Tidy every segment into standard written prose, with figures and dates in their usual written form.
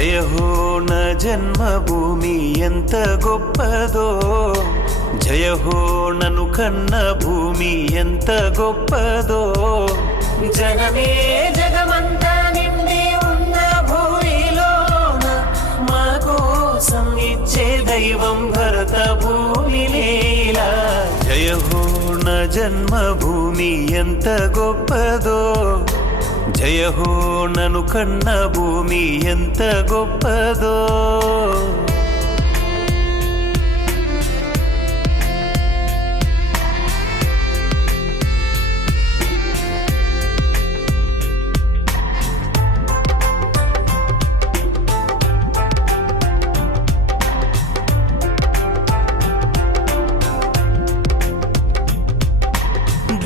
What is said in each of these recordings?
జయ హో న జన్మభూమి ఎంత గొప్పదో, జయ హో నను కన్న భూమి ఎంత గొప్పదో. జనమే జగమంతా నిండి ఉన్న భూమిలోన మా కోసం ఇచ్చే దైవం భరత భూమి నేల. జయ హో న జన్మభూమి ఎంత గొప్పదో, జయ హో నను కన్న భూమి ఎంత గొప్పదో.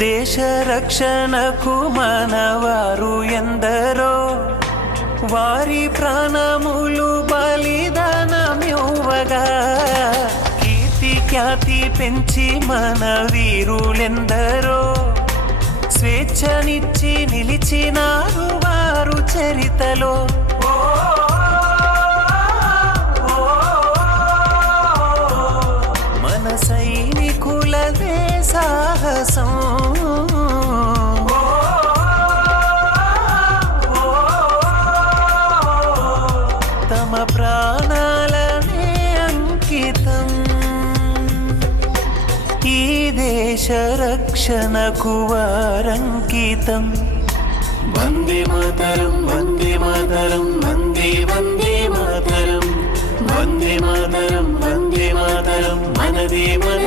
దేశ రక్షణకు మనవారు ఎందరో, వారి ప్రాణములు బలిదానమివ్వగా, కీర్తి ఖ్యాతి పెంచి మన వీరులెందరో, స్వేచ్ఛనిచ్చి నిలిచినారు వారు చరితలో. మన సైనికులదే సాహసం, తమ ప్రాణాలనే అంకితం. ఈ దేశ రక్షణకు వారంకితం. వందే మాతరం వందే మాతరం వందే వందే మాతరం, వందే మాతరం వందే మాతరం మనదే మన